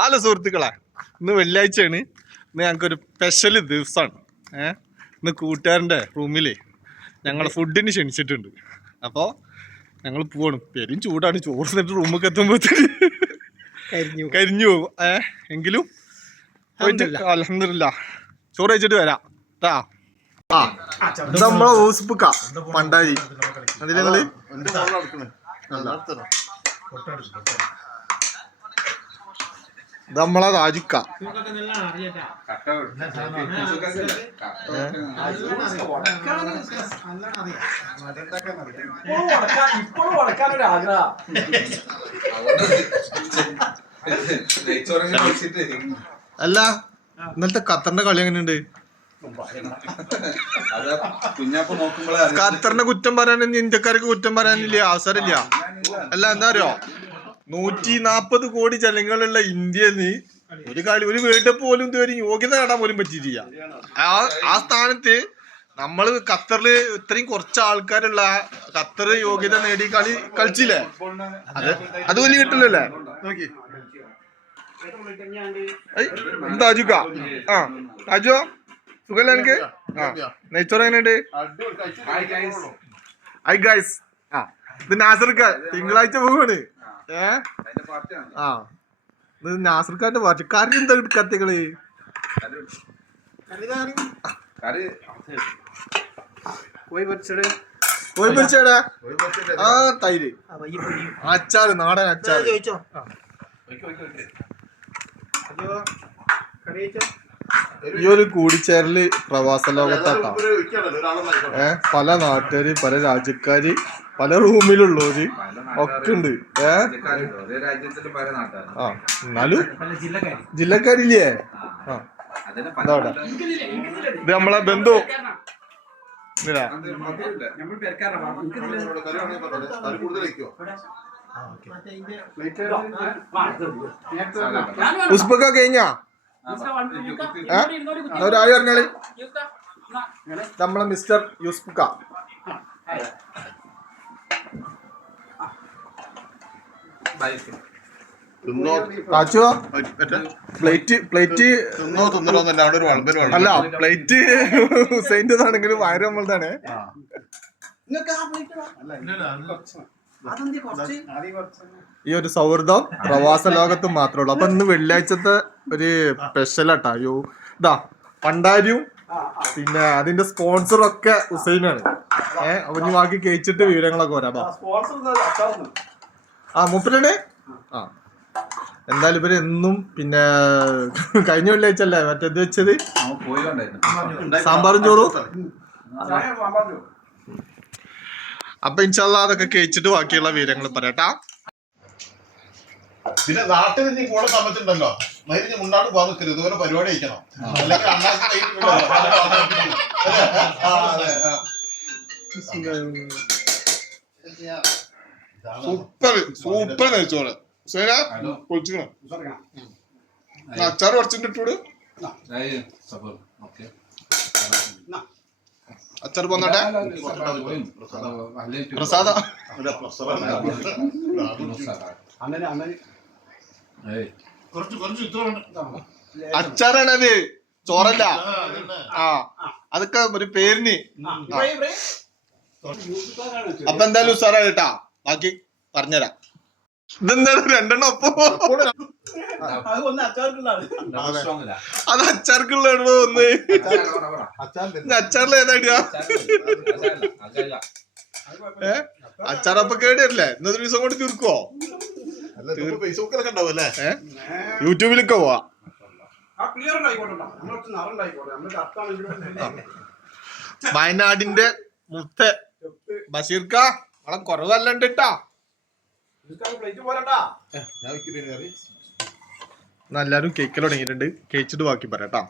Hello സുഹൃത്തുക്കളെ, ഇന്ന് വെള്ളിയാഴ്ചയാണ്. ഇന്ന് ഞങ്ങൾക്കൊരു സ്പെഷ്യൽ ദിവസമാണ്. ഇന്ന് കൂട്ടുകാരൻ്റെ റൂമിൽ ഞങ്ങൾ ഫുഡിന് ക്ഷണിച്ചിട്ടുണ്ട്. അപ്പോൾ ഞങ്ങൾ പോവാണ്. പെരും ചൂടാണ്. ചോറിന്നിട്ട് റൂമൊക്കെ എത്തുമ്പോഴത്തേക്ക് കരിഞ്ഞു പോകും. എങ്കിലും അൽഹംദുലില്ലാ ചോറ് കഴിച്ചിട്ട് വരാം. ഇത് നമ്മളെ ഊസ്പുക്ക പണ്ടാരി. അതിൽ ഞങ്ങള് ഇത് നമ്മളെ രാജുക്ക. അല്ല, ഇന്നലത്തെ ഖത്തറിന്റെ കളി എങ്ങനെയുണ്ട്? ഖത്തറിനെ കുറ്റം പറയാനും ഇന്ത്യക്കാർക്ക് കുറ്റം പറയാനില്ല, അവസരമില്ല. അല്ല, എന്താ അറിയോ, 140 കോടി ജനങ്ങളുള്ള ഇന്ത്യന്ന് ഒരു വേൾഡ് കപ്പ് പോലും ഇതുവരെ യോഗ്യത നേടാൻ പോലും പറ്റിയിട്ടില്ല. ആ സ്ഥാനത്ത് നമ്മള് ഖത്തറില് ഇത്രയും കുറച്ച് ആൾക്കാരുള്ള ഖത്തർ യോഗ്യത നേടി കളിച്ചില്ലേ? അത് വലിയ കിട്ടില്ലല്ലേ? നോക്കി രാജുക്ക. രാജു സുഖല്ലേ എനിക്ക്? നെയ്ച്ചോറ് എങ്ങനെയുണ്ട്? Hi guys. ഇത് നാസർക്ക തിങ്കളാഴ്ച പോവാണ്. ഇത് നാസർക്കാന്റെ പാർട്ടി. കറി എന്താ കത്തികള്? കോഴി പൊരിച്ചേടാ. തൈര്, അച്ചാറ്, നാടൻ അച്ചാറ്. ഈ ഒരു കൂടിച്ചേരല് പ്രവാസ ലോകത്താട്ടാ. പല നാട്ടുകാര്, പല രാജ്യക്കാര്, പല റൂമിലുള്ളവര് ഒക്കെ ഉണ്ട്. എന്നാലും ജില്ലക്കാരില്ലേ? ഇത് നമ്മളെ ബന്ധു. ഉസ്ബക്ക കഴിഞ്ഞാ ഒരായി പറഞ്ഞാല് നമ്മളെ മിസ്റ്റർ യൂസ്ഫുക്ക. പ്ലേറ്റ് അല്ല, പ്ലേറ്റ് ഹുസൈൻ്റെതാണെങ്കിലും വയറ് നമ്മളതാണ്. ഈ ഒരു സൗഹൃദം പ്രവാസ ലോകത്ത് മാത്രമേ ഉള്ളൂ. അപ്പൊ ഇന്ന് വെള്ളിയാഴ്ചത്തെ ഒരു സ്പെഷ്യലാട്ടാ. ഇതാ പണ്ടാരിയും പിന്നെ അതിന്റെ സ്പോൺസറൊക്കെ ഹുസൈനാണ്. അപ്പൊ ഇനി ബാക്കി കഴിച്ചിട്ട് വിവരങ്ങളൊക്കെ വരാം. മൂപ്പരാണ്. എന്തായാലും ഇവര് എന്നും പിന്നെ കഴിഞ്ഞ വെള്ളിയാഴ്ചല്ലേ മറ്റേത് വെച്ചത്, സാമ്പാറും ചോറും. അപ്പൊ ഇൻഷാല്ലാ അതൊക്കെ കഴിച്ചിട്ട് ബാക്കിയുള്ള വിവരങ്ങൾ പറയാട്ടാ. പിന്നെ നാട്ടിൽ നീ കൂടെ സമയത്തുണ്ടല്ലോ, മരുന്ന് മുണ്ടാണ്ട് പോകാൻ നിൽക്കരുത്. ഇതുപോലെ പരിപാടി അയക്കണം. സൂപ്പർ നെയ്ച്ചോറ്. പൊളിച്ചിക്കണം. അച്ചാറ് കുറച്ചിട്ടോട് അച്ചാർ പോന്നട്ടെ. പ്രസാദ അച്ചാറാണത്, ചോറല്ല. അതൊക്കെ ഒരു പേരിന്. അപ്പൊ എന്തായാലും ഉസാറായിട്ടാ. ബാക്കി പറഞ്ഞുതരാം. ഇതെന്താണ് രണ്ടെണ്ണം? അപ്പൊ അത് അച്ചാർക്കുള്ളോ? ഒന്ന് അച്ചാറിൽ ഏതാ ഇടുക? അച്ചാറപ്പൊ കേടിയല്ലേ? ഇന്നത്തെ ദിവസം കൊണ്ട് തീർക്കുവോ? യൂട്യൂബിലൊക്കെ പോവാ. വയനാടിന്റെ മുത്ത ബഷീർക്ക നമ്മളെ കുറവല്ലണ്ടിട്ടാ. എല്ലാരും കേക്കൽ തുടങ്ങിയിട്ടുണ്ട്. കേച്ചിട്ട് ബാക്കി പറയാട്ടാ.